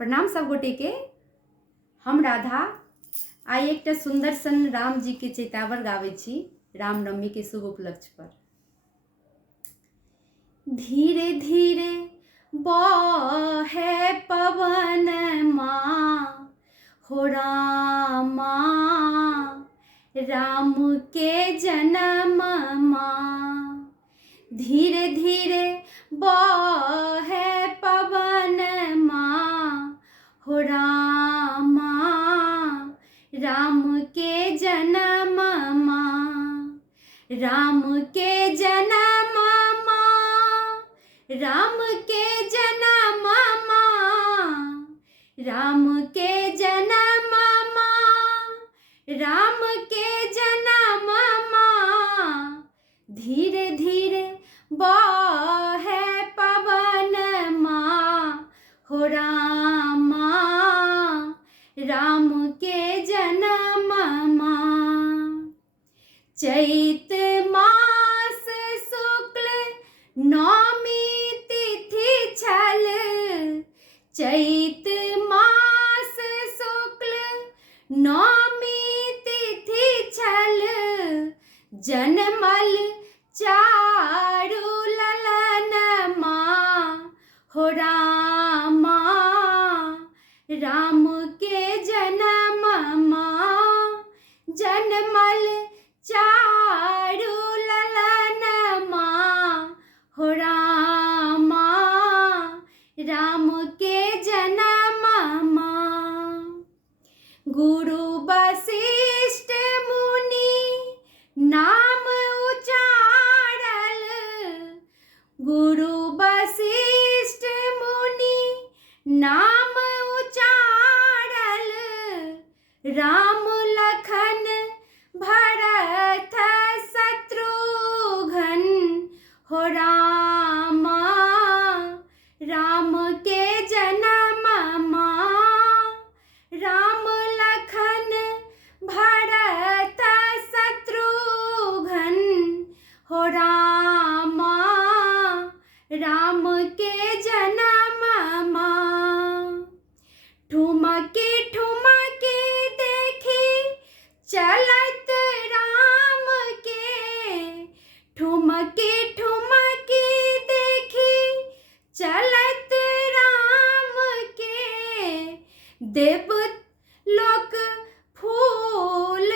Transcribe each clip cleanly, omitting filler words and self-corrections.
प्रणाम सब गोटे के। हम राधा आई एक सुंदर सन राम जी के चैतावर गावे छी रामनवमी के शुभ उपलक्ष्य पर। धीरे धीरे बहे पवन माँ हो रामा, राम के जन्म माँ। धीरे धीरे बहे पवन माँ हो रामा, राम के जन्म माँ। राम के जन्म माँ, राम के जन्म माँ, राम के जन्म माँ, राम के जन्म माँ। धीरे धीरे बहे पवन माँ हो रामा, राम के जन्म माँ। चैत मास शुक्ल नौमी तिथि छल, चैत मास शुक्ल नौमी तिथि छल। जनमल चारु ललन माँ हो रामा, राम के जन्म माँ। जनमल चारु ललन माँ हो रामा, राम के जन्म माँ। गुरु वशिष्ठ मुनि नाम उचारल, गुरु वशिष्ठ मुनि नाम उचारल। राम लखन भरत शत्रुघ्न हो रामा, राम के जन्म माँ। राम लखन भरत शत्रुघ्न हो रामा, राम के जन्म माँ। ठुमके ठुमके देखी चलत राम के, ठुमके ठुमके देखी चलत राम के। देव लोक फूल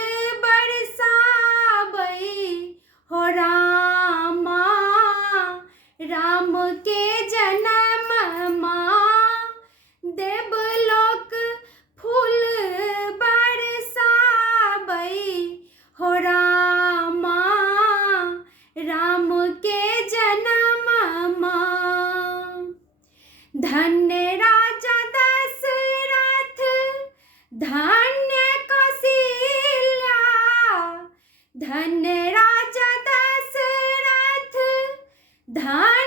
बरसाबै हो रामा, राम के जन्म माँ। देवलोक फूल बरसाबै हो रामा, राम के जन्म माँ। धन्य राजा दशरथ धन्य कौशल्या, धन्य राजा दशरथ धन्य